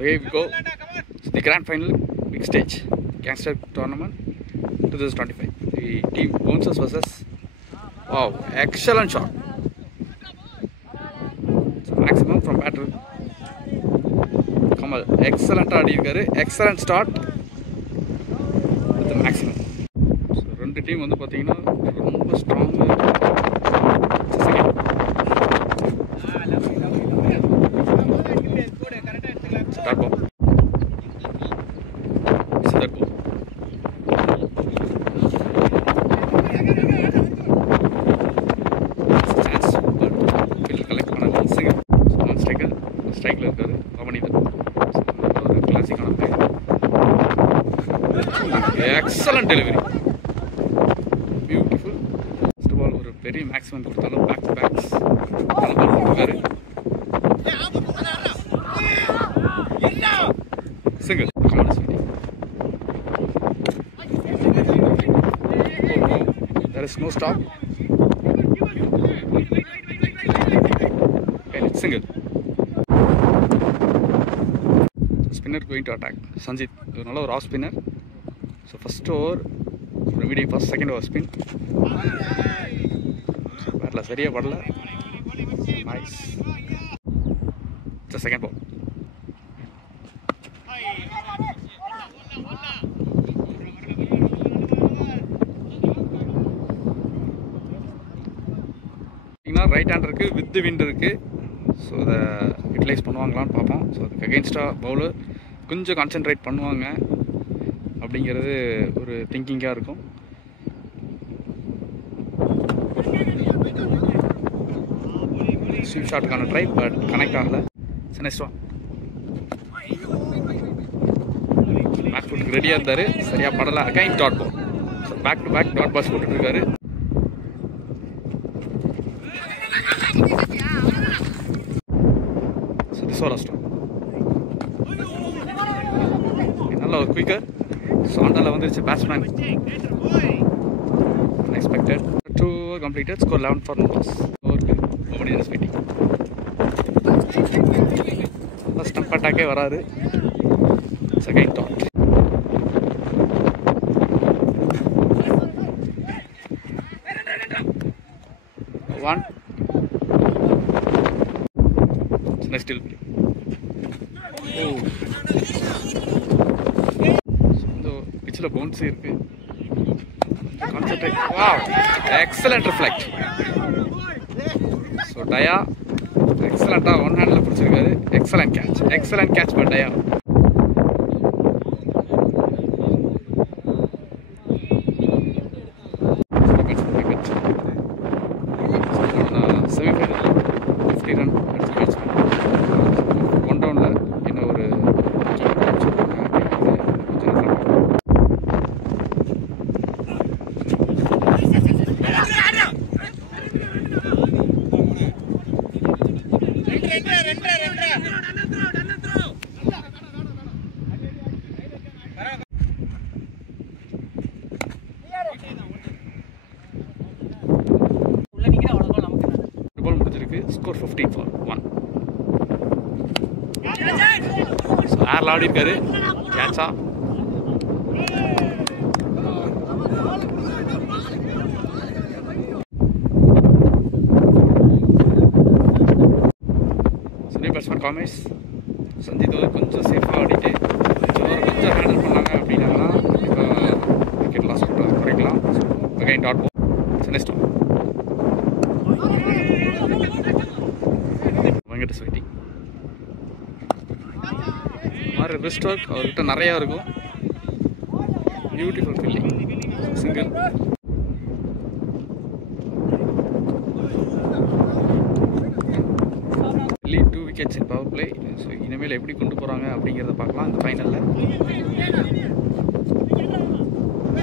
So here we go, so the grand final, big stage, Gangster Tournament 2025. The team Bounces versus, wow, excellent shot. So maximum from batter. Kamal, excellent ஆடியிருக்காரு, excellent start with the maximum. So ரெண்டு team வந்து பார்த்தீங்கன்னா ரொம்ப ஸ்ட்ராங்காக start ball. It's a third ball. Chance, but field collect பண்ணல. Single. So one striker, strikeல இருக்காரு. அவனிதான். ஒரு கிளாசிக்கான play. Excellent delivery. Beautiful. First ball ஒரு பெரிய maximum கொடுத்தாலும் back to backs. நல்ல ball கொடுத்தாரு. Single. Come on, sweetie. Oh, there is no stop. And it's single. So spinner going to attack. Sanjit, you know, off spinner. So first over, medium first, second over spin. Badla, seriya badla. Nice. It's the second ball. Right hand இருக்குது, with wind இருக்குது. So அதை utilise பண்ணுவாங்களான்னு பார்ப்போம். So அதுக்கு அகெயின்ஸ்டாக bowler கொஞ்சம் concentrate பண்ணுவாங்க அப்படிங்கிறது ஒரு திங்கிங்காக இருக்கும். ஸ்வீப் ஷாட்டுக்கான ட்ரை, பட் கனெக்ட் ஆகலை. நெக்ஸ்ட் ஒன் பேக் ஃபுட்டுக்கு ரெடியாக இருந்தார், சரியாக படலை. Again dot ball. So back to back dot balls போட்டுட்ருக்காரு. நல்ல ஒரு குயிக்கர். ஸோ அண்டால வந்துருச்சு batsman. Unexpected. 2 completed. Score 11 for no loss. ஓவருக்கு nobody is waiting. ஸ்டம்ப் அட்டாக்கே வராது. Second dot. One next delivery. Oh, so pitch la bounce irukku. Concentrate. Wow, excellent reflect. So Daya excellent ah one hand la pidichirukkaru. Excellent catch by Daya. Semi-final 50 run. Score 15 for 1. So air loud irukkaru, catch ah. So new batsman comments. Sanjit konjam safe ah adite konjam handle pannanga appadina இப்போ wicket loss குறைக்கலாம். Again dot ball. So next one. Get sweating. Our wrist work அவர்கிட்ட நிறைய இருக்கும். Beautiful feeling. Single. Lead 2 wickets in power play. So இனிமேல் எப்படி கொண்டு போகிறாங்க அப்படிங்கிறத பார்க்கலாம். இந்த ஃபைனலில்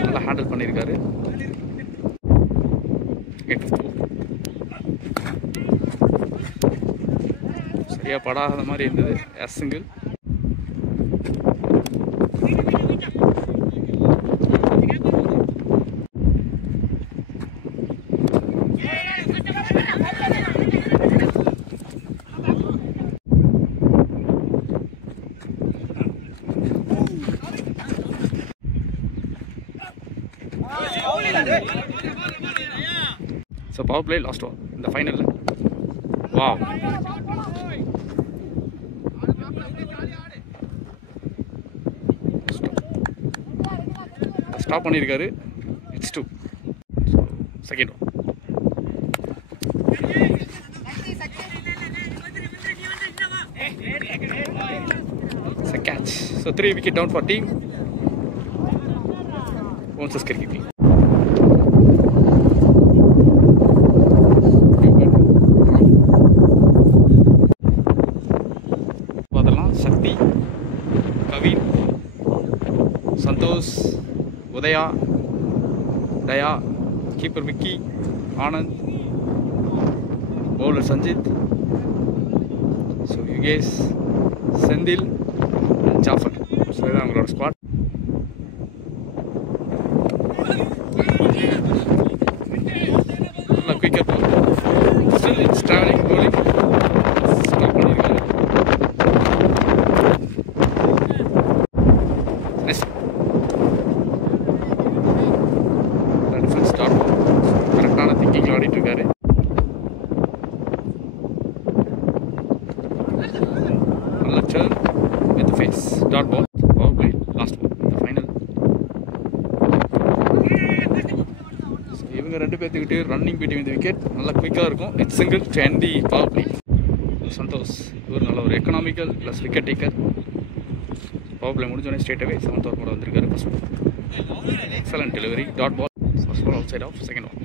நல்லா ஹேண்டில் பண்ணியிருக்காரு. சரியாக படாத மாதிரி இருந்தது. Single. So power play last over இந்த ஃபைனலில். வாவ், ஸ்டாப் பண்ணியிருக்காரு. It's 2. Second over. catch. So 3 wicket down for team. Once is cricket. Shakti, Kavin, Santosh, Udaya, Daya, keeper Vicky, Anand, bowler Sanjit. So you guys, Sendil and Jafar. So that's our squad. Quicker ball. Still it's traveling, bowling. Stop பண்ணிருக்காரு. கரெக்டான thinking ஆடிட்டு இருக்காரு. நல்ல turn with face. Dot ball. Power play last ball இந்த final. இவங்க ரெண்டு பேர்த்துக்கிட்டு running between the wicket நல்லா குயிக்காக இருக்கும். It's single to end the power play. Santhosh இவர் நல்ல ஒரு economical plus wicket taker. Power play முடிஞ்சோடனே ஸ்ட்ரெயிட் அவே 7th ஓவர் கூட வந்திருக்காரு. First excellent delivery. Dot ball. First ball outside off, second one.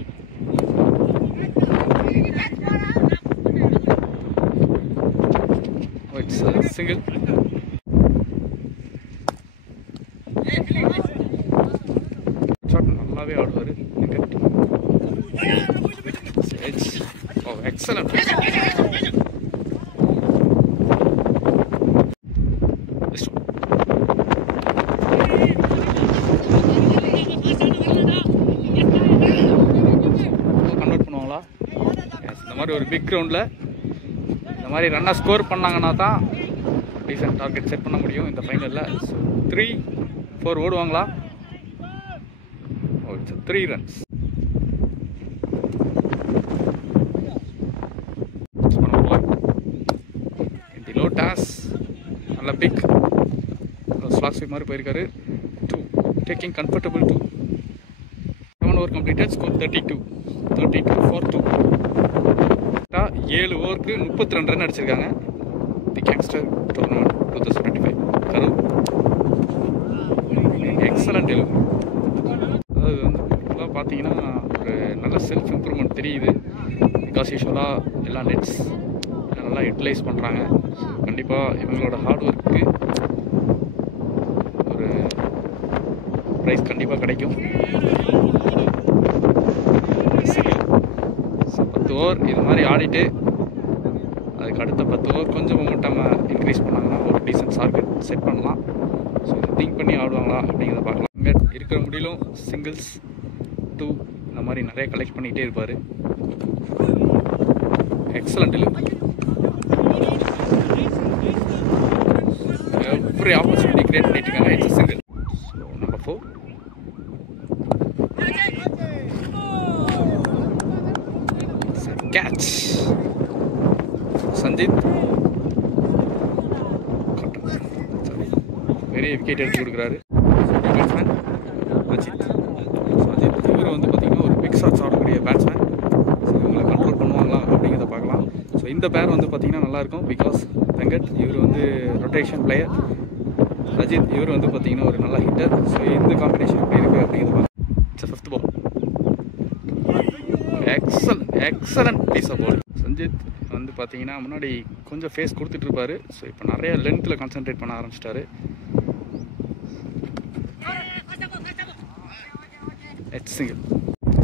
Oh, it's a single. Shot nallave aaduvaru. Edge. Oh, excellent. This one. இந்த மாதிரி ஒரு big கிரவுண்டில் இந்த மாதிரி ரன்னை score பண்ணாங்கன்னா தான் டீசென்ட் டார்கெட் செட் பண்ண முடியும் இந்த ஃபைனலில். ஸோ 3-4 ஓடுவாங்களா? Oh, it's 3 runs. இந்த லோ டாஸ் நல்ல பிக் ஸ்லாக் ஸ்வீப் மாதிரி போயிருக்காரு. 2 taking comfortable 2. 7 over completed. Score 32 for 2. 7 ஓவருக்கு 32 ரன் அடிச்சிருக்காங்க. The gangster tournament 2025 Karur. Excellent delivery. அதாவது வந்து இப்போலாம் பார்த்தீங்கன்னா ஒரு நல்ல செல்ஃப் இம்ப்ரூவ்மெண்ட் தெரியுது. பிகாஸ் யூஸ்வலாக எல்லா நெட்ஸ் நல்லா யூட்டிலைஸ் பண்ணுறாங்க. கண்டிப்பாக இவங்களோட ஹார்ட் ஒர்க்கு ஒரு ப்ரைஸ் கண்டிப்பாக கிடைக்கும். 10 ஓவர் இது மாதிரி ஆடிட்டு அதுக்கு அடுத்த 10 ஓவர் கொஞ்சம் மொமெண்டம் இன்க்ரீஸ் பண்ணாங்கன்னா ஒரு டீசென்ட் டார்கெட் செட் பண்ணலாம். ஸோ திங்க் பண்ணி ஆடுவாங்களா அப்படிங்கிறத பார்க்கலாம். இங்கே இருக்கிற முடியலும் சிங்கிள்ஸ் 2 இந்த மாதிரி நிறைய கலெக்ட் பண்ணிகிட்டே இருப்பார். Excellent delivery. Every opportunity create பண்ணிட்டு இருக்காங்க. It's single. So number 4. Catch. Sanjit பெரிய விக்கெட் எடுத்து கொடுக்குறாரு. பேட்ஸ்மேன் அஜித். இவர் வந்து பார்த்தீங்கன்னா ஒரு பிக் ஷாட்ஸ் ஆடக்கூடிய பேட்ஸ்மேன். ஸோ இவங்களை கண்ட்ரோல் பண்ணுவாங்களா அப்படிங்கிறத பார்க்கலாம். ஸோ இந்த பேர் வந்து பார்த்தீங்கன்னா நல்லாயிருக்கும். பிகாஸ் வெங்கட் இவர் வந்து ரொட்டேஷன் பிளேயர். அஜித் இவர் வந்து பார்த்தீங்கன்னா ஒரு நல்ல ஹிட்டர். ஸோ இந்த காம்பினேஷன் எப்படி இருக்குது அப்படிங்கிறத பார்க்கலாம். It's 5th ball. Excellent piece of ball. Ranjith வந்து பார்த்தீங்கன்னா முன்னாடி கொஞ்சம் ஃபேஸ் கொடுத்துட்ருப்பாரு. ஸோ இப்போ நிறைய லென்த்தில் கான்சென்ட்ரேட் பண்ண ஆரம்பிச்சிட்டாரு. எச் single.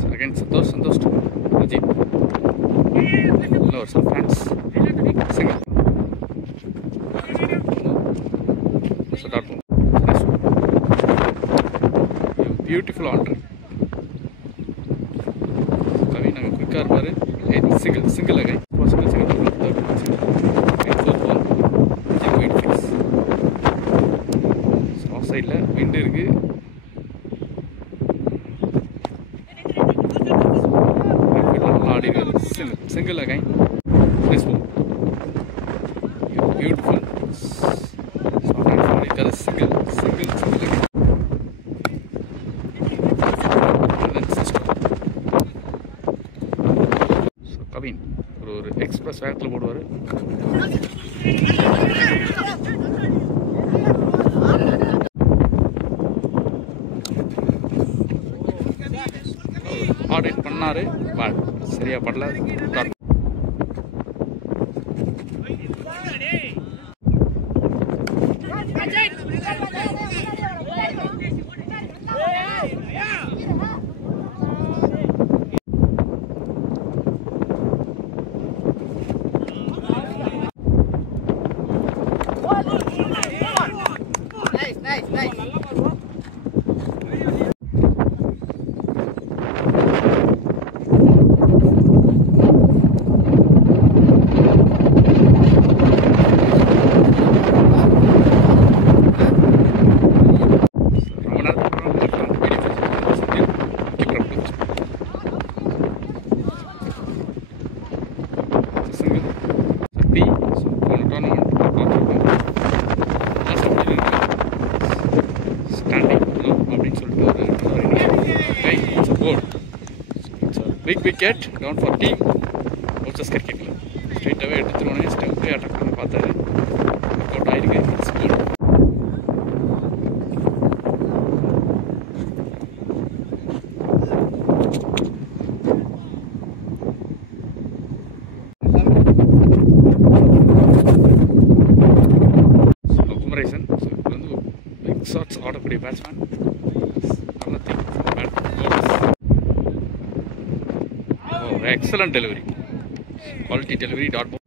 So again Santhosh to Ajith. இல்லை ஒரு ஃபேன்ஸ் single. So dot ball. Beautiful ஆல்டர். கவின் அங்கே குயிக்காக இருப்பார். சிங்கிள் அகை ஆஃப் சைடில் விண்டு இருக்கு. நல்லா ஆடி இருக்காரு. சிங்கிள் அகை பியூட்டிஃபுல் ஆடி இருக்காரு. சிங்கிள் கவின் ஒரு எக்ஸ்பிரஸ் வேகத்தில் போடுவார். ஆடிட் பண்ணாரு, சரியா படல. Big wicket down for team versus cricket. Straight away எடுத்துருவானே ஸ்டெம் போய் அட்டாக் பண்ண பார்த்தாரு. அவுட் ஆயிருக்கு. It's good. குமரேசன் இப்போ வந்து பிக் ஷாட்ஸ் ஆடக்கூடிய batsman. Excellent delivery, quality delivery. Dot ball.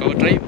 Cover drive.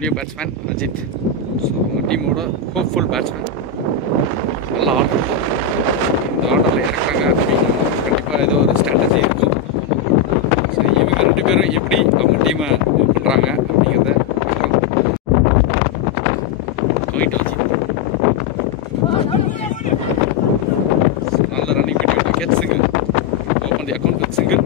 New batsman Ajit. So our team oda hopeful batsman. நல்லா ஆடுறாங்க. இந்த ஆர்டரில் இறக்குறாங்க அப்படின்னா கண்டிப்பாக ஏதோ ஒரு ஸ்ட்ராட்டஜி இருக்கும். ஸோ இவங்க ரெண்டு பேரும் எப்படி அவங்க டீமை மூவ் பண்ணுறாங்க அப்படிங்கிறத போயிட்டு வச்சு நல்ல running between wicket. Single. Open the account with single.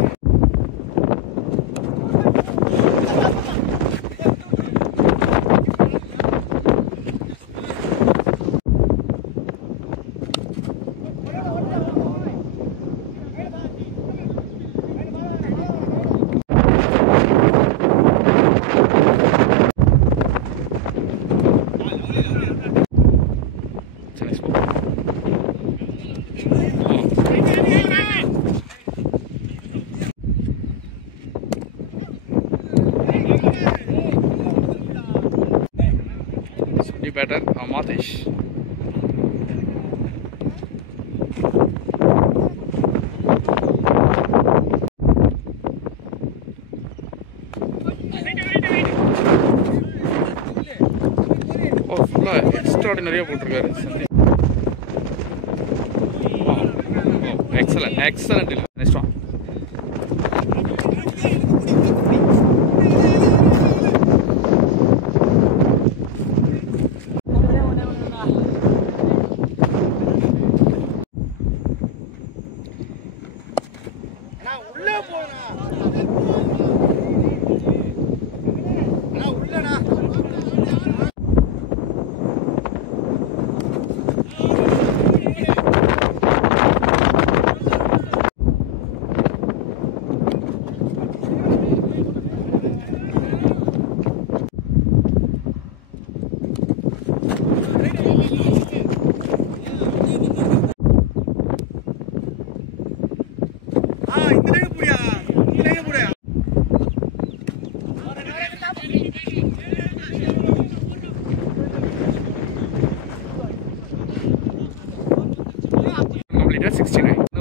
New batter Matish. Shot நிறைய போட்டிருக்காரு சந்தீப். Excellent next one.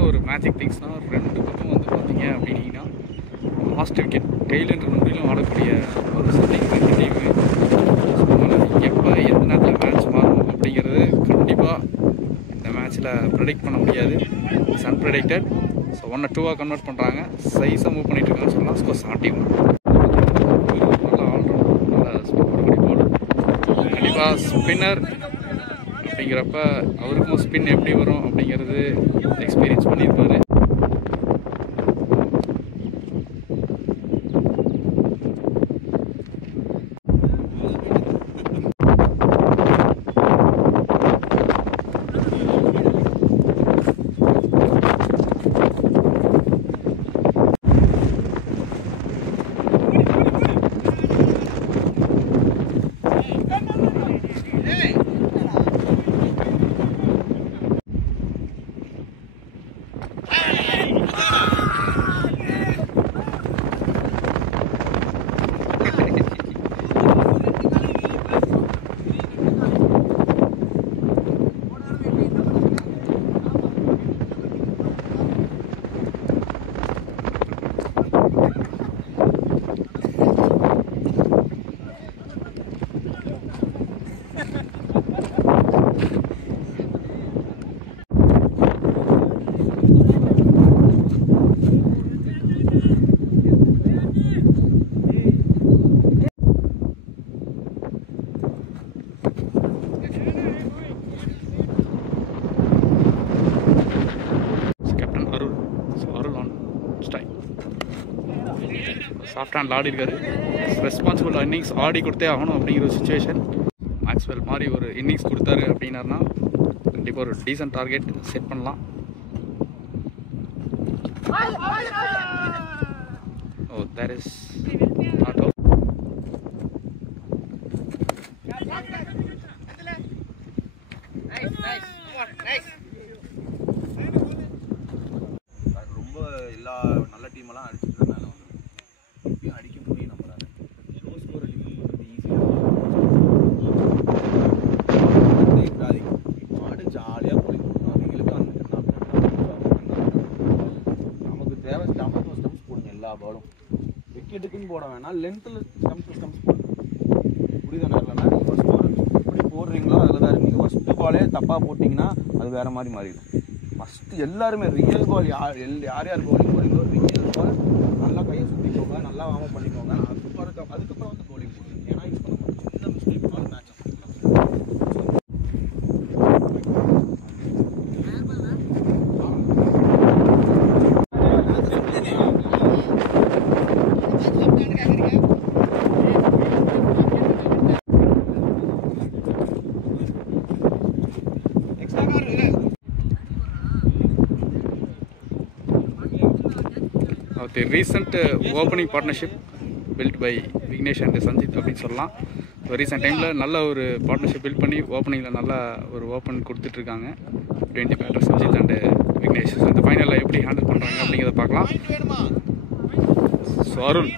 ஒரு மேஜிக் திங்ஸ்னால் ரெண்டு பக்கம் வந்து பார்த்தீங்க அப்படின்னா லாஸ்ட் விக்கெட் டெய்லன்ற நொடியிலும் ஆடக்கூடிய ஒரு சம்திங் ரெண்டு டீமு. எப்போ எந்த நேரத்தில் மேட்ச் மாறும் அப்படிங்கிறது கண்டிப்பாக இந்த மேட்ச்சில் ப்ரெடிக்ட் பண்ண முடியாது. இட்ஸ் அன்ப்ரெடிக்டட். ஸோ 1-2 கன்வெர்ட் பண்ணுறாங்க. சைஸாக மூவ் பண்ணிட்டு இருக்காங்கன்னு சொல்லலாம். ஸ்கோர் 71. நல்லா ஆல்ரவுண்ட் நல்லா ஸ்பின் பண்ணக்கூடிய பால். கண்டிப்பாக ஸ்பின்னர் அப்படிங்கிறப்ப அவருக்கும் ஸ்பின் எப்படி வரும் அப்படிங்கிறது எக்ஸ்பீரியன்ஸ் பண்ணியிருப்பாரு. சாஃப்ட் ஹேண்டில் ஆடி இருக்காரு. ரெஸ்பான்சிபிள் இன்னிங்ஸ் ஆடி கொடுத்தே ஆகணும் அப்படிங்கிற ஒரு சுச்சுவேஷன். மேக்ஸ்வெல் மாதிரி ஒரு இன்னிங்ஸ் கொடுத்தாரு அப்படின்னாருனா கண்டிப்பாக ஒரு டீசன்ட் டார்கெட் செட் பண்ணலாம். ஓ தேர் இஸ் நாட் அவுட். ரொம்ப எல்லா நல்ல டீமெல்லாம் அடிச்சுட்டு தான் மேலே வந்து அடிக்க முடியும் நம்மளால. லோ ஸ்கோர் அடிக்கிறது ஈஸியாக மாடு ஜாலியாக போயிடும். அவங்களுக்கு அந்த நமக்கு தேவை ஸ்டம்ப்ஸ் போடுங்க. எல்லா பாலும் விக்கெட்டுக்குன்னு போட வேணாம், லென்த்தில் ஸ்டம்ப்ஸ் போடுங்க. புரியுதா? இல்லைன்னா ஒரு ஸ்கோர் எப்படி போடுறீங்களோ அதில் தான் இருக்குது. ஃபஸ்ட்டு பாலே தப்பாக போட்டிங்கன்னா அது வேறு மாதிரி மாறிடும். ஃபஸ்ட்டு எல்லாருமே ரியல் பால் யார் யார் பவுலிங் போடுறீங்களோ ரியல் பால் நல்லா கையை சுற்றிக்கோங்க, நல்லா வார்ம் பண்ணிக்கோங்க. அதுக்கப்புறம் வந்து பவுலிங் போடுங்க. ஏன்னா இப்போ நம்ம சின்ன mistake ball match The recent opening partnership built by Vignesh and Sanjit அப்படின்னு சொல்லலாம். ஸோ ரீசெண்ட் டைமில் நல்ல ஒரு பார்ட்னர்ஷிப் பில்ட் பண்ணி ஓப்பனிங்கில் நல்லா ஒரு ஓப்பன் கொடுத்துட்ருக்காங்க 20 batter Sanjith and Vignesh. So இந்த ஃபைனலில் எப்படி ஹேண்டில் பண்ணுறாங்க அப்படிங்கிறத பார்க்கலாம். ஸோ அருள்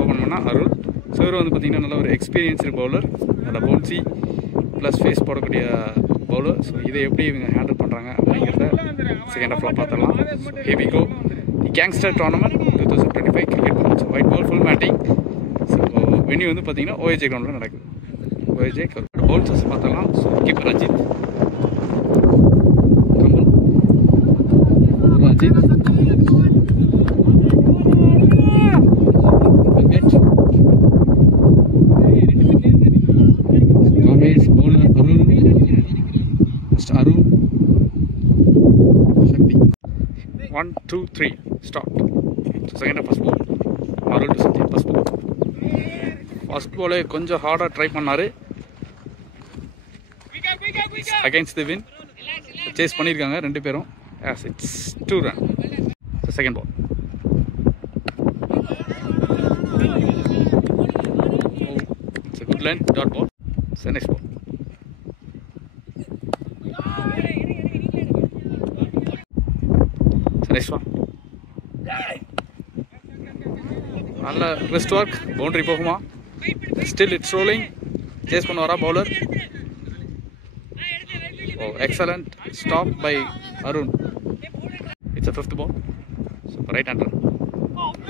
ஓப்பன் பண்ணால் அருள். ஸோ இவர் வந்து பார்த்திங்கன்னா நல்ல ஒரு எக்ஸ்பீரியன்ஸ்டு பவுலர், நல்ல பவுன்சி ப்ளஸ் ஃபேஸ் போடக்கூடிய பவுலர். ஸோ இதை எப்படி இவங்க ஹேண்டில் பண்ணுறாங்க அப்படிங்கிறத செகண்ட் ஹாஃபில் பார்த்துடலாம். ஹேவி கோ gangster tournament 2025 cricket match white ball full matting. So venue வந்து பார்த்தீங்கன்னா OAJ கிரவுண்டில் நடக்குது. OAJ பவுன்சர்ஸ் பார்த்தலாம். So keeper Ajith, Kamal, Ajith, Venkat, Ramesh, bowler Arun, mister Arun, Sakthi. 1 2 3 start. So second half first ball Arun to Sakthi. First பாலே கொஞ்சம் ஹார்டாக ட்ரை பண்ணார். அகைன்ஸ்ட் தி வின் சேஸ் பண்ணியிருக்காங்க ரெண்டு பேரும். It's 2 run. So second ball it's good line dot ball. So next ball next one நல்ல wrist work. Boundary போகுமா? Still it's rolling. Chase பண்ண வரா bowler. Oh excellent stop by Arun. It's a fifth ball. Right hander.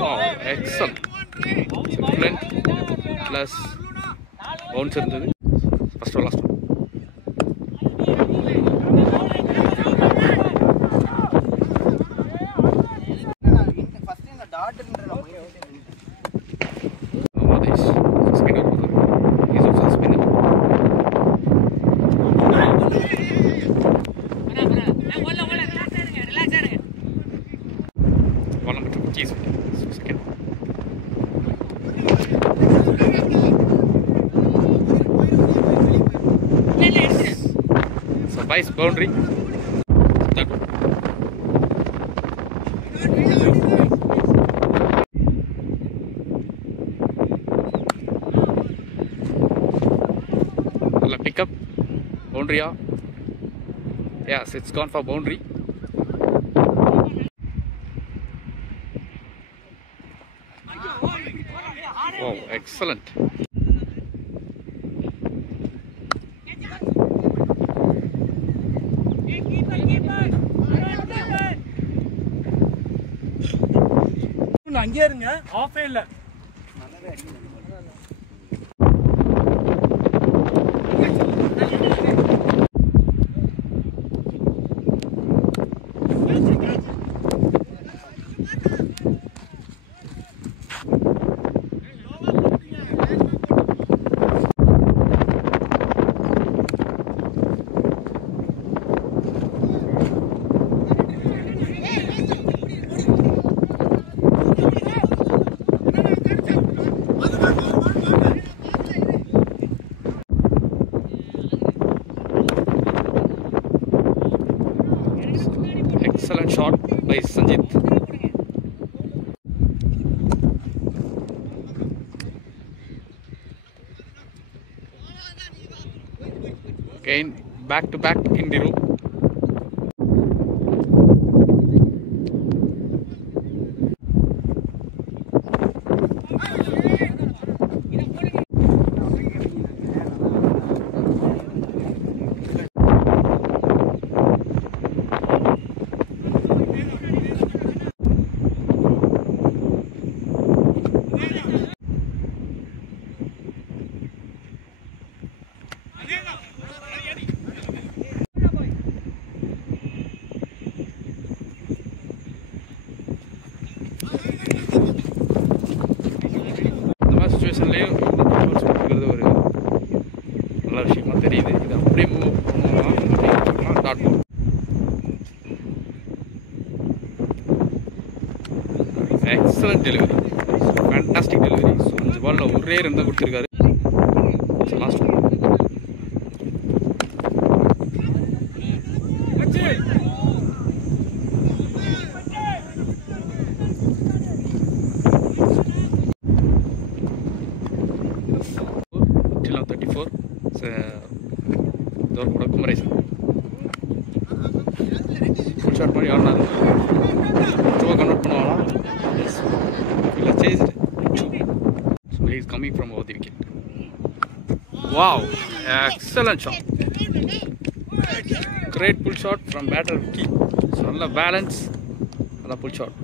Oh excellent. Length plus bounce இருந்தது. First last one. Nice boundary. That one. Pick up boundary. Yes, it's gone for boundary. Wow, excellent. அங்கே இருங்க, ஆஃபே இல்ல. Excellent shot by Sanjit. Again, back to back in the room. சுச்சுவேஷன்லேயும் ஒரு நல்ல விஷயமா தெரியுது. இது அப்படியே மூவ் பண்ணுவோம் அப்படின்னு dot ball. Excellent delivery, fantastic delivery. So 5 பாலில் ஒரே ரன் தான் கொடுத்துருக்காரு. Last till now 34. door கூட குமரேசன் ஃபுல் ஷாட் மாதிரி ஆடினாரு. டூவை கன்வெர்ட் பண்ணுவாங்களா? எஸ், இல்லை chased. So he is coming from over the wicket. Wow, excellent shot. Great pull shot from batter கீ. ஸோ நல்ல பேலன்ஸ், நல்ல புல் ஷாட்.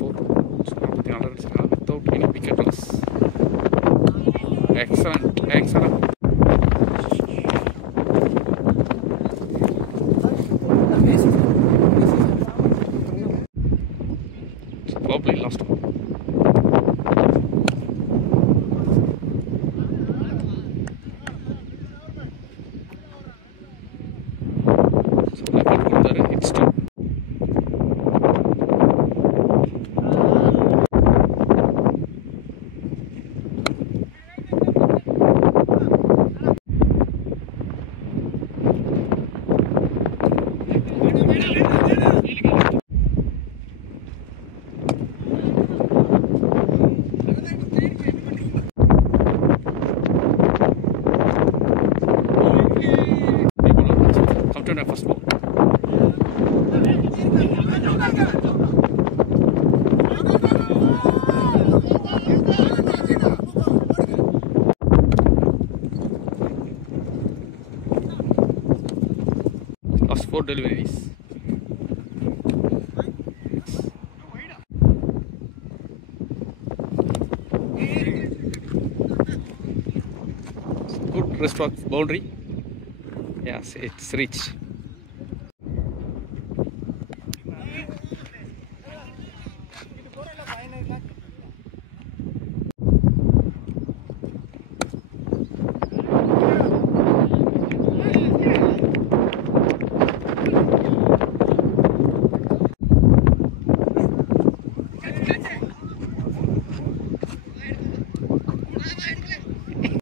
4. ஸோ 44 ரன்ஸ் இருக்காங்க without any wicket loss. Excellent excellent. Probably last one. So left கொடுத்தாரு, it's 2. First ball. Last 4 deliveries. Good wrist work boundary. Yes, it's reached.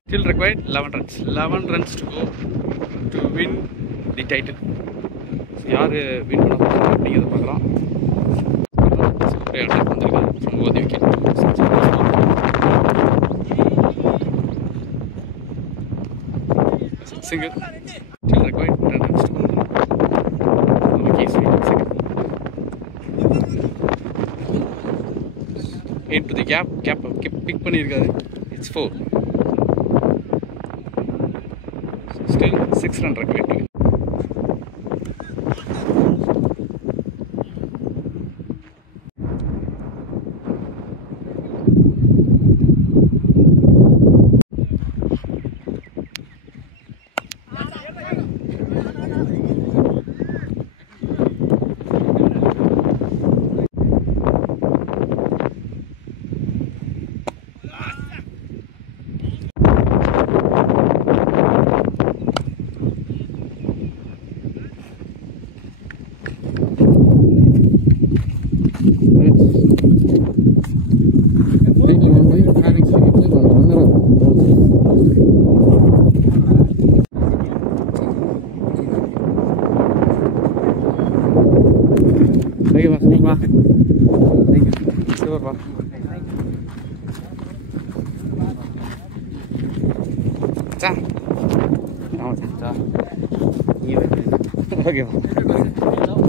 Still required 11 runs. 11 runs to go to win the title. யார் win பண்ண போகிறாங்க அப்படிங்கிறத பார்க்கலாம். Attack வந்திருக்காரு from over the wicket. Single. Still required 10 runs to go. Okay, so second. Into the gap pick பண்ணியிருக்காரு. It's 4. Still 6 run required to win.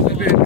Okay.